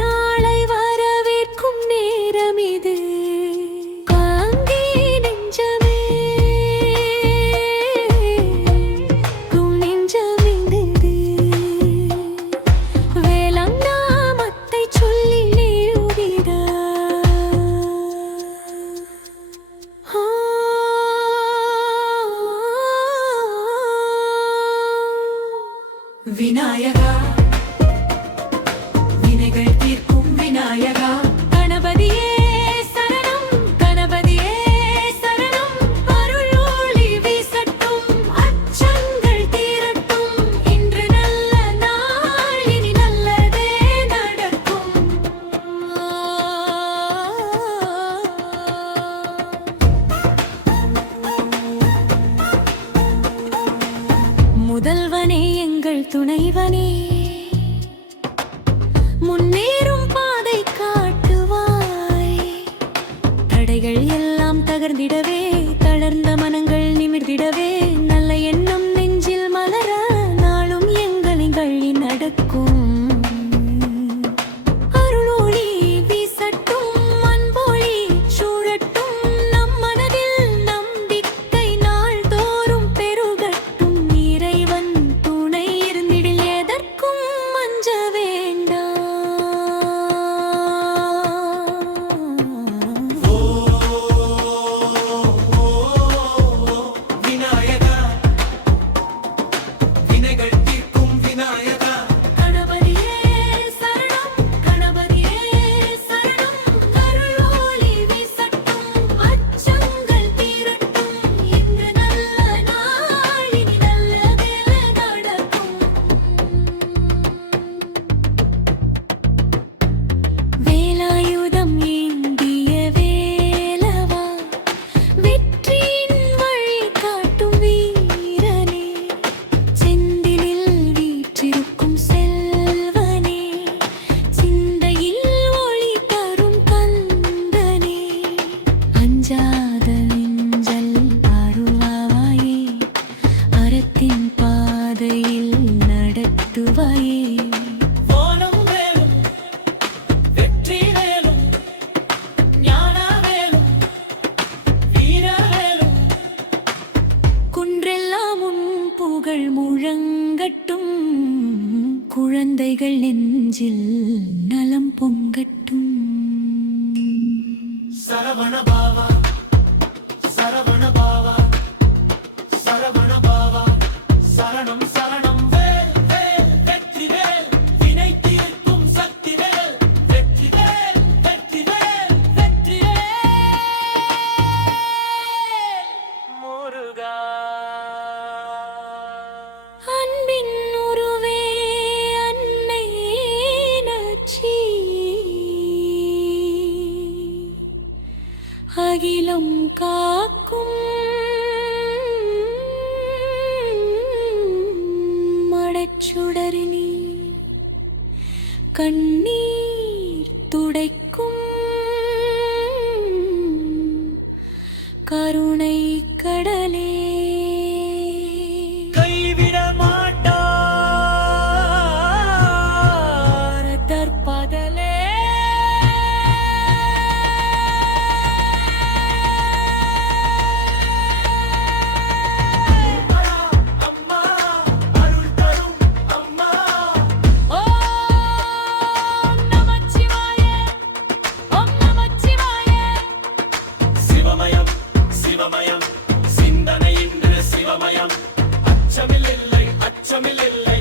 நாளை வரவேற்கும் நேரம் இது. காங்கே நெஞ்சமே உன் நெஞ்சமிந்தது. வேளாங்கண்ணாமத்தை சொல்லி நீயுதிர. விநாயகா வினைகள் தீர்க்கும் விநாயகா கணபதியே சரணம். கணபதியே சரணம். அருள் ஒளி வீசட்டும், அச்சங்கள் தீரட்டும். இன்று நல்ல நாள், இனி நல்லதே நடக்கும். முதல்வனே எங்கள் துணைவனே, முன்னேறும் பாதை காட்டுவாய். தடைகள் எல்லாம் தகர்ந்திடவே, தளர்ந்த மனங்கள் நிமிர்ந்திடவே, நல்ல எண்ணம் நெஞ்சில் மலர நாளும் எங்களின் வழி நடக்கும். அருளொளி வீசட்டும், அன்பொளி சூழட்டும். நம் மனதில் நம்பிக்கை நாள்தோறும் பெருகட்டும். இறைவன் துணை இருந்திடில் எதற்கும் அஞ்ச வேண்டாம். விநாயகா வினைகள் தீர்க்கும் விநாயகா கணபதியே சரணம். கணபதியே சரணம். அருள் ஒளி வீசட்டும், அச்சங்கள் தீரட்டும். இன்று நல்ல நாள், இனி நல்லதே நடக்கும். வேலாயுதம் ஏந்திய வேலவா, வெற்றியின் வழி காட்டும் வீரனே. செந்திலில் வீற்றிருக்கும் செல்வனே, சிந்தையில் ஒளி தரும் கந்தனே. அஞ்சாத நெஞ்சல் அருள்வாயே, அறத்தின் பாதையில் நடத்துவாயே. வானம் வேலும் வெற்றி வேலும் ஞான வேலும் வீர வேலும். குன்றெல்லாம் உன் புகழ் முழங்கட்டும், குழந்தைகள் நெஞ்சில் நலம் பொங்கட்டும். சரவண பாவா சரவண பாவா சரவண பாவா சரணம் சரணம். வேல் வேல் வெற்றி வேல், வினை தீர்க்கும் சக்தி வேல். வெற்றி வேல் வெற்றி வேல் வெற்றி வேல் முருகா. அன்பின் உருவே அன்னை நச்சி, அகிலம் காக்கும் மடச்சுடரினி, கண்ணீர் துடைக்கும் கருணை கடலே. கைவிட மாட்டார் தற்பதலே அம்மா அருள் தரும் அம்மா. ஓம் நமச்சிவாய. ஓம் நமச்சிவாய. சிவமயம் சிவமயம் சிந்தனை இன்று சிவமயம். அச்சமில்லை அச்சமில்லை